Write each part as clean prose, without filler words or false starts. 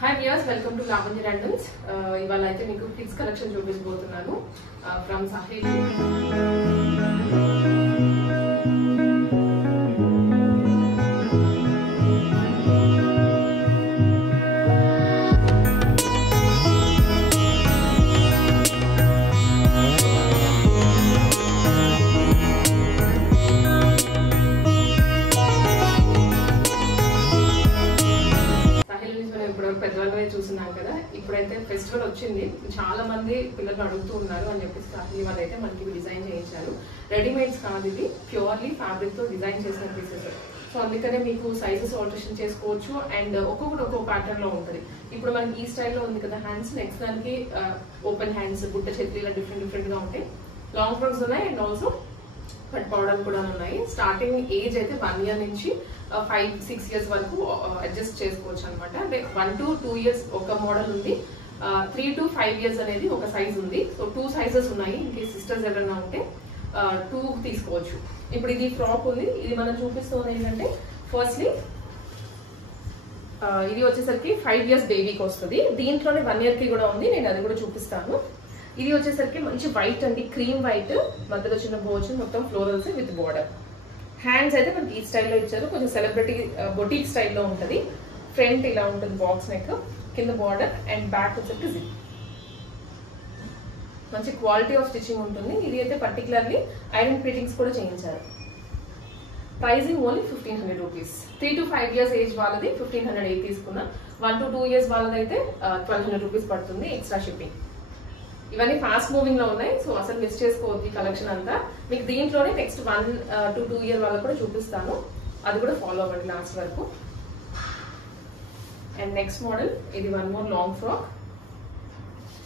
Hi viewers, welcome to Lavanya Randals. ఇవాళ అయితే మీకు కిడ్స్ కలెక్షన్ చూపించబోతున్నాను ఫ్రమ్ సాహిల్. పెద్దవాళ్ళే చూస్తున్నాం కదా, ఇప్పుడైతే ఫెస్టివల్ వచ్చింది, చాలా మంది పిల్లలు అడుగుతూ ఉన్నారు అని చెప్పేసి సాహిల్ వాళ్ళు అయితే మనకి డిజైన్ చేయించారు. రెడీమేడ్స్ కాదు, ఇది ప్యూర్లీ ఫ్యాబ్రిక్ తో డిజైన్ చేసిన పీసెస్. సో అందుకనే మీకు సైజెస్ ఆల్టరేషన్ చేసుకోవచ్చు అండ్ ఒక్కొక్కటి ఒక్కొక్క ప్యాటర్న్ లో ఉంటుంది. ఇప్పుడు మనకి ఈ స్టైల్లో ఉంది కదా హ్యాండ్స్, నెక్స్ట్ దానికి ఓపెన్ హ్యాండ్స్, బుట్ట చేతులు ఇలా డిఫరెంట్ గా ఉంటాయి. లాంగ్ ఫ్రాక్స్ ఉన్నాయి అండ్ ఆల్సో కట్ పౌడర్ కూడా ఉన్నాయి. స్టార్టింగ్ ఏజ్ అయితే 1 year నుంచి 5-6 years వరకు అడ్జస్ట్ చేసుకోవచ్చు అనమాట. అంటే 1 to 2 years ఒక మోడల్ ఉంది, 3 to 5 years అనేది ఒక సైజ్ ఉంది. సో 2 sizes ఉన్నాయి. ఇంకే సిస్టర్స్ ఎవరైనా ఉంటే 2 తీసుకోవచ్చు. ఇప్పుడు ఇది ఫ్రాక్ ఉంది, ఇది మనం చూపిస్తుంది ఏంటంటే ఫస్ట్లీ ఇది వచ్చేసరికి 5 years బేబీకి వస్తుంది. దీంట్లోనే 1 year కి కూడా ఉంది, నేను అది కూడా చూపిస్తాను. ఇది వచ్చేసరికి మంచి వైట్ అండి, క్రీమ్ వైట్, మధ్యలో చిన్న బోర్చన్, మొత్తం ఫ్లోరల్స్ విత్ బోర్డర్. హ్యాండ్స్ అయితే మనకి ఈ స్టైల్లో ఇచ్చారు, కొంచెం సెలబ్రిటీ బొటీక్ స్టైల్లో ఉంటుంది. ఫ్రంట్ ఇలా ఉంటుంది బాక్స్ నెక్, కింద బార్డర్ అండ్ బ్యాక్ వచ్చేసరికి జిప్. మంచి క్వాలిటీ ఆఫ్ స్టిచ్చింగ్ ఉంటుంది. ఇది అయితే పర్టికులర్లీ ఐరన్ ఫిట్టింగ్స్ కూడా చేయించారు. Pricing only 1500 rupees. 3 to 5 years age వాళ్ళది 1500 తీసుకున్నా, 1 to 2 years వాళ్ళది అయితే 1200 రూపీస్ పడుతుంది ఎక్స్ట్రా షిప్పింగ్. ఇవన్నీ ఫాస్ట్ మూవింగ్ లో ఉన్నాయి, సో అసలు మిస్ చేసుకోవద్దు ఈ కలెక్షన్ అంతా. మీకు దీంట్లోనే నెక్స్ట్ 1 to 2 year వాళ్ళకు కూడా చూపిస్తాను, అది కూడా ఫాలో అవ్వండి లాస్ట్ వరకు. అండ్ నెక్స్ట్ మోడల్, ఇది 1 more లాంగ్ ఫ్రాక్.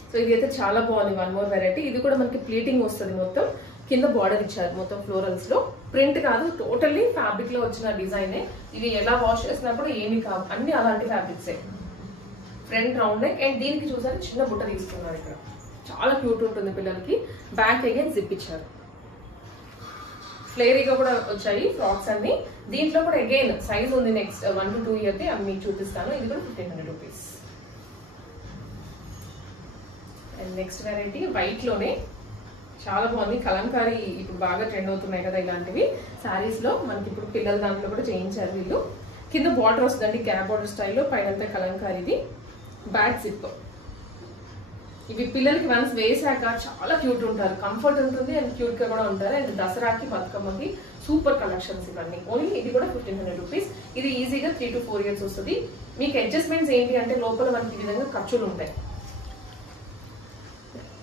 సో ఇది అయితే చాలా బాగుంది, 1 more వెరైటీ. ఇది కూడా మనకి ప్లీటింగ్ వస్తుంది, మొత్తం కింద బార్డర్ ఇచ్చారు, మొత్తం ఫ్లోరల్స్ లో. ప్రింట్ కాదు, టోటల్లీ ఫ్యాబ్రిక్ లో వచ్చిన డిజైనే. ఇవి ఎలా వాష్ చేసినప్పుడు ఏమి కావు, అన్ని అలాంటి ఫ్యాబ్రిక్సే. ఫ్రంట్ రౌండ్ నెక్ అండ్ దీనికి చూసారు చిన్న బుట్ట తీసుకున్నారు, ఇక్కడ చాలా క్యూట్ ఉంటుంది పిల్లలకి. బ్యాక్ అగైన్ జిప్ ఇచ్చారు. ఫ్లేరీగా కూడా వచ్చాయి ఫ్రాక్స్ అన్ని. దీంట్లో కూడా అగైన్ సైజ్ ఉంది, నెక్స్ట్ 1 to 2 year అది మీకు చూపిస్తాను. ఇది కూడా 1500 rupees. And next variety white లోనే చాలా బాగుంది. కలంకారీ ఇప్పుడు బాగా ట్రెండ్ అవుతున్నాయి కదా ఇలాంటివి శారీస్ లో. మనకి ఇప్పుడు పిల్లల దాంట్లో కూడా చేయించారు వీళ్ళు. కింద బార్డర్ వస్తుందండి, గ్యాప్ బార్డర్ స్టైల్లో, పైనంతా కలంకారీది. Back zip. ఇవి పిల్లలకి వన్స్ వేసాక చాలా క్యూట్ ఉంటారు, కంఫర్ట్ ఉంటుంది అండ్ క్యూట్ గా కూడా ఉంటారు. అండ్ దసరాకి, బతుకమ్మకి సూపర్ కలెక్షన్స్ ఇవన్నీ. ఓన్లీ ఇది కూడా 1500 రూపీస్. ఇది ఈజీగా 3 to 4 years వస్తుంది. మీకు అడ్జస్ట్మెంట్స్ ఏంటి అంటే లోపల మనకి ఈ విధంగా ఖర్చులు ఉంటాయి,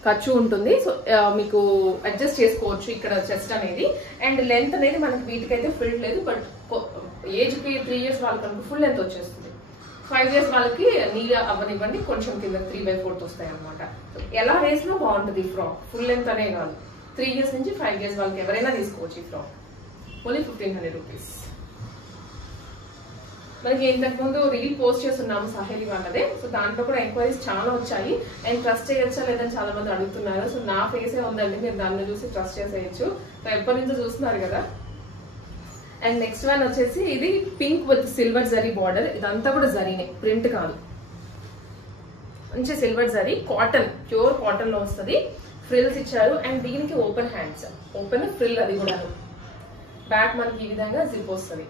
ఖర్చు ఉంటుంది. సో మీకు అడ్జస్ట్ చేసుకోవచ్చు ఇక్కడ చెస్ట్ అనేది. అండ్ లెంత్ అనేది మనకి వీటికైతే ఫిల్డ్ లేదు, బట్ ఏజ్ కి 3 years వాళ్ళకి ఫుల్ లెంత్ వచ్చేస్తుంది. 5 years వాళ్ళకి నీగా అవ్వనివ్వండి, కొంచెం కింద 3/4 వస్తాయి అనమాట. ఎలా వేసినా బాగుంటుంది ఈ ఫ్రాక్. ఫుల్ లెంత్ అనే కాదు, 3 years నుంచి 5 years వాళ్ళకి ఎవరైనా తీసుకోవచ్చు ఈ ఫ్రాక్. Only 1500 rupees. మనకి ఇంతకుముందు రీల్ పోస్ట్ చేస్తున్నాము సాహిల్ వాళ్ళదే. సో దాంట్లో కూడా ఎంక్వైరీస్ చాలా వచ్చాయి. అండ్ ట్రస్ట్ చేయొచ్చా లేదని చాలా మంది అడుగుతున్నారు. సో నా ఫేసే ఉందండి, మీరు దాన్ని చూసి ట్రస్ట్ చేసేయచ్చు. సో ఎప్పటి నుంచో చూస్తున్నారు కదా. అండ్ నెక్స్ట్ వన్ వచ్చేసి ఇది pink with silver zari border. ఇదంతా కూడా జరీనే, ప్రింట్ కాదు. మంచి silver zari, cotton, pure cotton లో వస్తుంది. ఫ్రిల్స్ ఇచ్చారు అండ్ దీనికి ఓపెన్ హ్యాండ్స్, ఓపెన్ ఫ్రిల్ అది కూడా. బ్యాక్ మనకి ఈ విధంగా జిప్ వస్తుంది.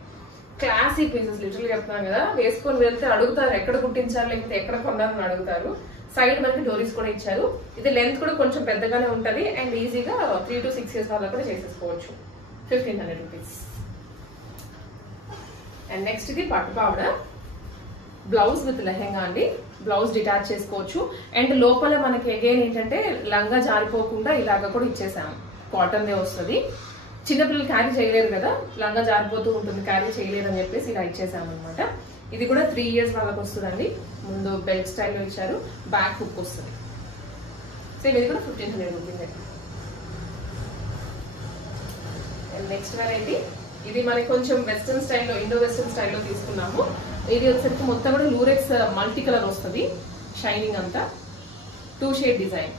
క్లాసీ పీసెస్, లిటరల్ చెప్తున్నాను కదా. వేసుకొని వెళ్తే అడుగుతారు ఎక్కడ కుట్టించారు లేకపోతే ఎక్కడ కొన్నారని అడుగుతారు. సైడ్ మనకి డోరీస్ కూడా ఇచ్చారు. ఇది లెంత్ కూడా కొంచెం పెద్దగానే ఉంటుంది అండ్ ఈజీగా 3 to 6 years వాళ్ళకి కూడా చేసేసుకోవచ్చు. 1500 రూపీస్. అండ్ నెక్స్ట్ ఇది పట్టు పావడ, బ్లౌజ్ విత్ లెహెంగా అండి. బ్లౌజ్ డిటాచ్ చేసుకోవచ్చు. అండ్ లోపల మనకి అగైన్ ఏంటంటే లంగా జారిపోకుండా ఇలాగ కూడా ఇచ్చేసాము. కాటన్ దే వస్తుంది. చిన్నపిల్లలు క్యారీ చేయలేరు కదా, లంగా జారిపోతూ ఉంటుంది, క్యారీ చేయలేరు అని చెప్పేసి ఇలా ఇచ్చేసాము అనమాట. ఇది కూడా 3 years వాళ్ళకి వస్తుందండి. ముందు బెల్ట్ స్టైల్లో ఇచ్చారు, బ్యాక్ హుక్ వస్తుంది. సేమ్ ఇది కూడా 1500 రూపీస్. అండ్ నెక్స్ట్ వెరైటీ, ఇది మనకి కొంచెం వెస్టర్న్ స్టైల్లో, ఇండో వెస్టర్న్ స్టైల్లో తీసుకున్నాము. ఇది వచ్చేసరికి మొత్తం కూడా లూరెక్స్ మల్టీ కలర్ వస్తుంది, షైనింగ్ అంతా. 2 shade డిజైన్.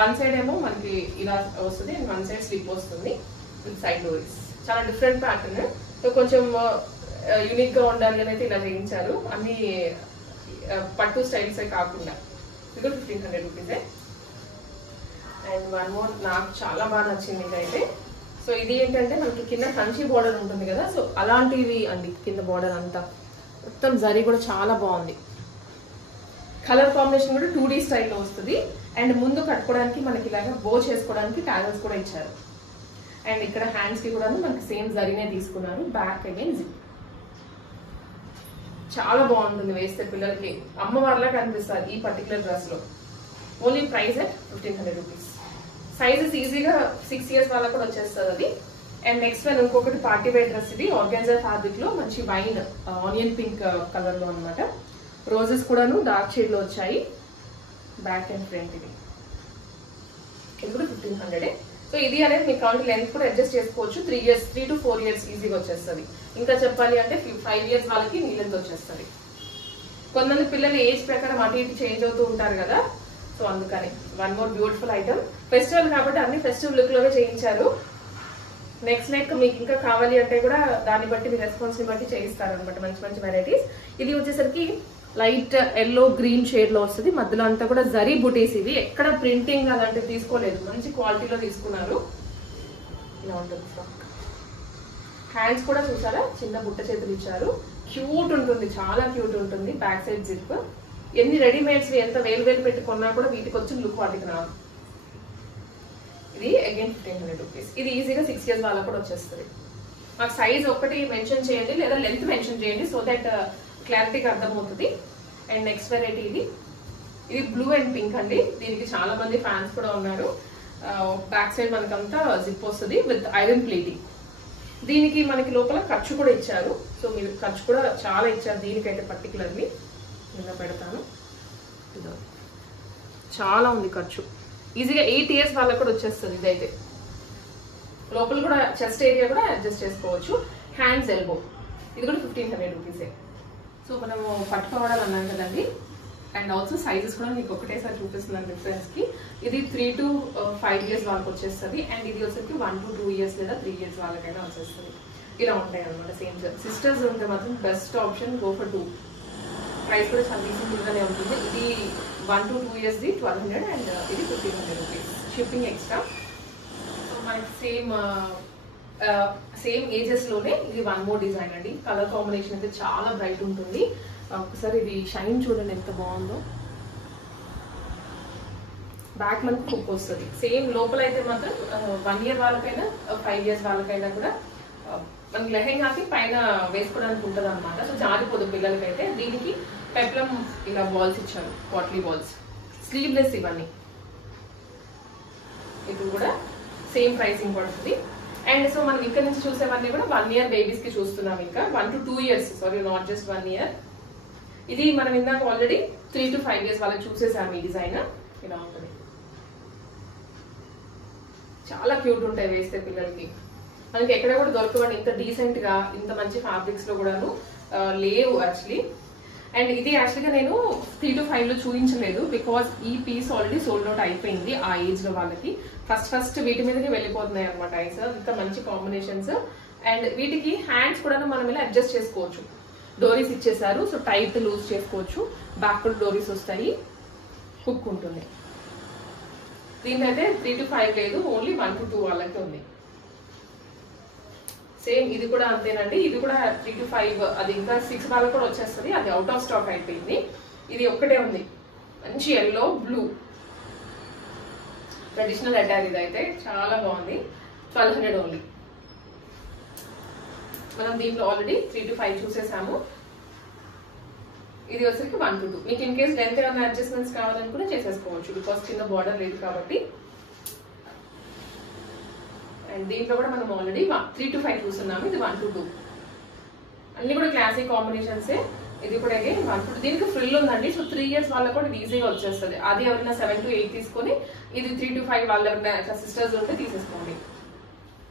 1 side ఏమో మనకి ఇలా వస్తుంది అండ్ 1 side స్లిప్ వస్తుంది విత్ సైడ్ డోరీస్. చాలా డిఫరెంట్ ప్యాటర్న్. సో కొంచెం యూనిక్ గా ఉండాలి అని అయితే ఇలా చేయించారు. అన్ని పట్టు స్టైల్సే కాకుండా. ఇది 1500 రూపీసే. అండ్ వన్ మోర్ నాకు చాలా బాగా నచ్చింది ఇదైతే. సో ఇది ఏంటంటే మనకి కింద కంచి బోర్డర్ ఉంటుంది కదా, సో అలాంటివి అండి. కింద బోర్డర్ అంతా మొత్తం జరీ కూడా చాలా బాగుంది. కలర్ కాంబినేషన్ కూడా 2D స్టైల్లో వస్తుంది. అండ్ ముందు కట్టుకోవడానికి మనకి ఇలాగా బో చేసుకోవడానికి టాజల్స్ కూడా ఇచ్చారు. అండ్ ఇక్కడ హ్యాండ్స్ కి కూడా మనకి సేమ్ జరీనే తీసుకున్నారు. Back again zip. చాలా బాగుంటుంది వేస్తే పిల్లలకి అమ్మవారిలా కనిపిస్తారు ఈ పర్టికులర్ డ్రెస్ లో. Only price at 1500 rupees. Sizes ఈజీగా 6 years వాళ్ళకి కూడా వచ్చేస్తుంది అది. అండ్ నెక్స్ట్ వన్ ఇంకొకటి పార్టీ వేర్ డ్రెస్. ఇది ఆర్గాన్జా ఫ్యాబ్రిక్ లో మంచి వైన్ ఆనియన్ పింక్ కలర్ లో అనమాట. రోజెస్ కూడాను డార్క్ షేడ్ లో వచ్చాయి. బ్యాక్ అండ్ ఫ్రంట్ ఇది కూడా 1500. సో ఇది అనేది మీకు కావాలంటే లెంత్ కూడా అడ్జస్ట్ చేసుకోవచ్చు. 3 to 4 years ఈజీగా వచ్చేస్తుంది. ఇంకా చెప్పాలి అంటే 5 years వాళ్ళకి నీ లెంత్ వచ్చేస్తుంది. కొంతమంది పిల్లలు ఏజ్ ప్రకారం అటు ఇటు చేంజ్ అవుతూ ఉంటారు కదా, సో అందుకని one more beautiful item. Festival కాబట్టి అన్ని ఫెస్టివల్ లుక్ లోనే చేయించారు. నెక్స్ట్ మీకు ఇంకా కావాలి అంటే కూడా దాన్ని బట్టి మీ రెస్పాన్స్ ని బట్టి చేయిస్తారు అనమాట. మంచి మంచి వెరైటీస్. ఇది వచ్చేసరికి లైట్ ఎల్లో గ్రీన్ షేడ్ లో వస్తుంది. మధ్యలో అంతా కూడా జరీ బుటీస్. ఇవి ఎక్కడ ప్రింటింగ్ అలాంటివి తీసుకోలేదు, మంచి క్వాలిటీలో తీసుకున్నారు. ఇలా ఉంటుంది ఫ్రాక్. హ్యాండ్స్ కూడా చూసారా, చిన్న బుట్ట చేతులు ఇచ్చారు. క్యూట్ ఉంటుంది, చాలా క్యూట్ ఉంటుంది. Back side zip. ఎన్ని రెడీమేడ్స్ ఎంత వేలు పెట్టి కొన్నా కూడా వీటికి వచ్చిన లుక్ వాటికి రాదు. ఇది అగైన్ 1500 రూపీస్. ఇది ఈజీగా 6 years వాళ్ళకు కూడా వచ్చేస్తుంది. మాకు సైజ్ ఒకటి మెన్షన్ చేయండి లేదా లెంత్ మెన్షన్ చేయండి, సో దట్ క్లారిటీగా అర్థమవుతుంది. అండ్ నెక్స్ట్ వెరైటీ ఇది బ్లూ అండ్ పింక్ అండి. దీనికి చాలా మంది ఫ్యాన్స్ కూడా ఉన్నారు. బ్యాక్ సైడ్ మనకంతా జిప్ వస్తుంది విత్ ఐరన్ ప్లేటింగ్. దీనికి మనకి లోపల ఖర్చు కూడా ఇచ్చారు. సో మీరు ఖర్చు కూడా చాలా ఇచ్చారు దీనికైతే పర్టికులర్లీ. ఇలా పెడతాను. చాలా ఉంది ఖర్చు. ఈజీగా 8 years వాళ్ళకి కూడా వచ్చేస్తుంది. ఇదైతే లోపల కూడా చెస్ట్ ఏరియా కూడా అడ్జస్ట్ చేసుకోవచ్చు. Hands elbow. ఇది కూడా 1500 రూపీసే. సో మనము పట్టుకోవడాలు అన్నాం కదండి. అండ్ ఆల్సో సైజెస్ కూడా మీకు ఒకటేసారి చూపిస్తున్నాను డిఫరెన్స్ కి. ఇది 3 to 5 years వాళ్ళకి వచ్చేస్తుంది. అండ్ ఇది వచ్చేసి 1 to 2 years లేదా 3 years వాళ్ళకైనా వచ్చేస్తుంది. ఇలా ఉంటాయి అనమాట. సేమ్ సిస్టర్స్ ఉంటే మాత్రం best option, go for 2. Price కూడా చాలా రీజనబుల్ గానే ఉంటుంది. ఇది 1 to 2 years 1200 అండ్ ఇది 1500 రూపీస్. Shipping extra. సో మనకి సేమ్ ఏజెస్ లోనే ఇది వన్ మోర్ డిజైన్ అండి. కలర్ కాంబినేషన్ అయితే చాలా బ్రైట్ ఉంటుంది. ఒకసారి ఇది షైన్ చూడండి ఎంత బాగుందో. బ్యాక్ మనకు హుక్ వస్తుంది. సేమ్ లోపల అయితే మాత్రం 1 year వాళ్ళకైనా 5 years వాళ్ళకైనా కూడా మనకి లెహెంగాకి పైన వేసుకోవడానికి ఉంటుంది అనమాట. సో జారిపోదు పిల్లలకైతే. దీనికి పెప్లం ఇలా బాల్స్ ఇచ్చారు, పాట్లీ బాల్స్. స్లీవ్లెస్ ఇవన్నీ. ఇది కూడా సేమ్ ప్రైసింగ్ పడుతుంది. అండ్ సో మనం ఇక్కడ నుంచి చూసేవన్నీ కూడా 1 year బేబీస్ కి చూస్తున్నాం. ఇంకా 1 to 2 years, sorry not just 1 year. ఇది మనం ఇందాక ఆల్రెడీ 3 to 5 years వాళ్ళకి చూసేసాము. ఈ డిజైన్ ఇలా ఉంటుంది. చాలా క్యూట్ ఉంటాయి వేస్తే పిల్లలకి. మనకి ఎక్కడ కూడా దొరకవండి ఇంత డీసెంట్ గా, ఇంత మంచి ఫ్యాబ్రిక్స్ లో కూడాను లేవు యాక్చువల్లీ. అండ్ ఇది యాక్చువల్గా నేను 3 to 5 లో చూపించలేదు, బికాస్ ఈ పీస్ ఆల్రెడీ సోల్డ్ అవుట్ అయిపోయింది ఆ ఏజ్ లో వాళ్ళకి. ఫస్ట్ వీటి మీదకి వెళ్ళిపోతున్నాయి అనమాట ఐస్. ఇంత మంచి కాంబినేషన్స్. అండ్ వీటికి హ్యాండ్స్ కూడా మనం ఇలా అడ్జస్ట్ చేసుకోవచ్చు. డోరీస్ ఇచ్చేసారు, సో టైట్ లూజ్ చేసుకోవచ్చు. బ్యాక్ కూడా డోరీస్ వస్తాయి, హుక్ ఉంటుంది. దీనికైతే 3 to 5 లేదు, ఓన్లీ 1 to 2 వాళ్ళకి ఉంది. సేమ్ ఇది కూడా అంతేనండి. ఇది కూడా 3 to 5, అది ఇంకా 6 వాళ్ళకి కూడా వచ్చేస్తుంది. అది అవుట్ ఆఫ్ స్టాక్ అయిపోయింది. ఇది ఒక్కటే ఉంది, మంచి ఎల్లో బ్లూ ట్రెడిషనల్ అటాక్. ఇది అయితే చాలా బాగుంది. 1200 ఓన్లీ. మనం దీంట్లో ఆల్రెడీ 3 to 5 చూసేసాము. ఇది వచ్చరికి 1 to 2. మీకు ఇన్ కేస్ లెంత్ ఏమైనా అడ్జస్ట్మెంట్స్ కావాలనుకుని చేసేసుకోవచ్చు, బికాస్ కింద బార్డర్ లేదు కాబట్టి. అండ్ దీంట్లో కూడా మనం ఆల్రెడీ 3 to 5 చూస్తున్నాము. ఇది 1 to 2. అన్ని కూడా క్లాసిక్ కాంబినేషన్సే. ఇది కూడా 1 to 2. దీనికి ఫ్రిల్ ఉందండి. సో 3 years వాళ్ళకి కూడా ఈజీగా వచ్చేస్తుంది. అది ఎవరైనా 7 to 8 తీసుకొని, ఇది 3 to 5 వాళ్ళ ఎవరైనా సిస్టర్స్ ఉంటే తీసేసుకోండి.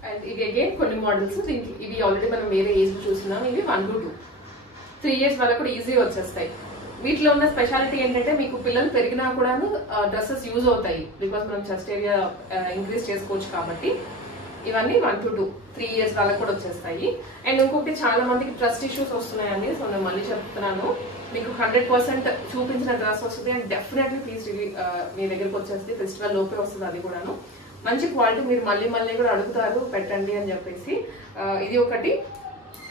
అండ్ ఇవి అగైన్ కొన్ని మోడల్స్. దీనికి ఇవి ఆల్రెడీ మనం వేరే ఏజ్ చూస్తున్నాం. ఇవి 1 to 2. 3 years వాళ్ళకి కూడా ఈజీగా వచ్చేస్తాయి. వీటిలో ఉన్న స్పెషాలిటీ ఏంటంటే మీకు పిల్లలు పెరిగినా కూడా డ్రెస్సెస్ యూజ్ అవుతాయి, బికాస్ మనం చెస్ట్ ఏరియా ఇంక్రీజ్ చేసుకోవచ్చు కాబట్టి. ఇవన్నీ 1 to 2, 3 years వాళ్ళకి కూడా వచ్చేస్తాయి. అండ్ ఇంకొకటి చాలా మందికి ట్రస్ట్ ఇష్యూస్ వస్తున్నాయండి. సో నేను మళ్ళీ చెప్తున్నాను, మీకు 100% చూపించిన డ్రెస్ వస్తుంది. అండ్ డెఫినెట్లీ ప్లీజ్ మీ దగ్గరకు వచ్చేసి ఫెస్టివల్ లోపే వస్తుంది. అది కూడాను మంచి క్వాలిటీ, మీరు మళ్ళీ మళ్ళీ కూడా అడుగుతారు పెట్టండి అని చెప్పేసి. ఇది ఒకటి.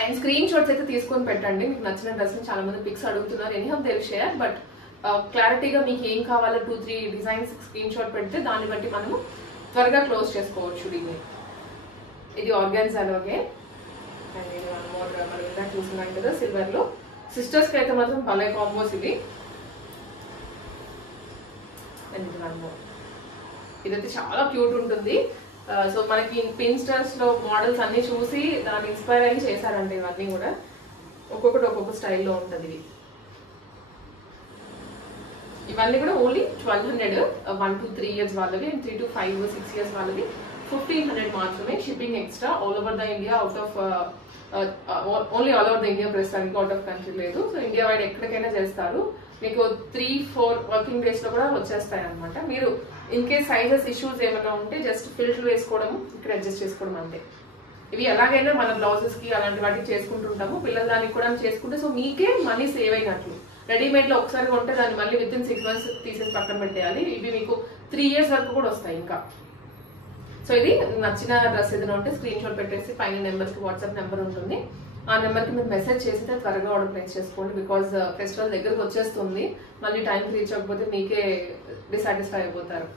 అండ్ స్క్రీన్ షాట్స్ అయితే తీసుకొని పెట్టండి మీకు నచ్చిన డ్రెస్. చాలా మంది పిక్స్ అడుగుతున్నారు. Any how they'll share, but క్లారిటీగా మీకు ఏం కావాలో 2-3 డిజైన్స్ స్క్రీన్ షాట్ పెడితే దాన్ని బట్టి మనము త్వరగా క్లోజ్ చేసుకోవచ్చు దీన్ని. ఇది ఆర్గాన్జాలోగే. అండ్ ఇది మనం ఇందాక చూస్తున్నాం కదా సిల్వర్ లో. సిస్టర్స్ కి అయితే మాత్రం భలే కాంబోస్ ఇది. అండ్ ఇది వన్ మోర్. ఇదైతే చాలా క్యూట్ ఉంటుంది. సో మనకి పిన్స్టర్స్ లో మోడల్స్ అన్ని చూసి దాన్ని ఇన్స్పైర్ అయ్యి చేశారండి ఇవన్నీ కూడా. ఒక్కొక్కటి ఒక్కొక్క స్టైల్లో ఉంటుంది ఇది. ఇవన్నీ కూడా ఓన్లీ 1200 1 to 3 years వాళ్ళవి, అండ్ 3 to 5 or 6 years వాళ్ళవి 1500 మాత్రమే. Shipping extra. All over the India, out of only all over the India ప్రస్తుతానికి, అవుట్ ఆఫ్ కంట్రీ లేదు. సో ఇండియా వైడ్ ఎక్కడికైనా చేస్తారు. మీకు 3-4 వర్కింగ్ డేస్ లో కూడా వచ్చేస్తాయి అనమాట. మీరు ఇన్ కేస్ సైజెస్ ఇష్యూస్ ఏమైనా ఉంటే జస్ట్ ఫిల్టర్ వేసుకోవడం, ఇక్కడ అడ్జస్ట్ చేసుకోవడం అంతే. ఇవి ఎలాగైనా మన బ్లౌజెస్ కి అలాంటి వాటికి చేసుకుంటుంటాము, పిల్లల దానికి కూడా చేసుకుంటే సో మీకే మనీ సేవ్ అయినట్లు. రెడీమేడ్ లో ఒకసారి కొంటే దాన్ని మళ్ళీ విత్ ఇన్ 6 months తీసేసి పక్కన పెట్టేయాలి. ఇవి మీకు 3 years వరకు కూడా వస్తాయి ఇంకా. సో ఇది నచ్చిన డ్రెస్ ఏదైనా ఉంటే స్క్రీన్ షాట్ పెట్టేసి పైన నెంబర్ కి వాట్సాప్ నెంబర్ ఉంటుంది, ఆ నెంబర్ కి మీరు మెసేజ్ చేసితే త్వరగా ఆర్డర్ ప్లేస్ చేసుకోండి. బికాస్ ఫెస్టివల్ దగ్గరకు వచ్చేస్తుంది, మళ్ళీ టైంకి రీచ్ అవ్వకపోతే మీకే డిసాటిస్ఫై అయిపోతారు.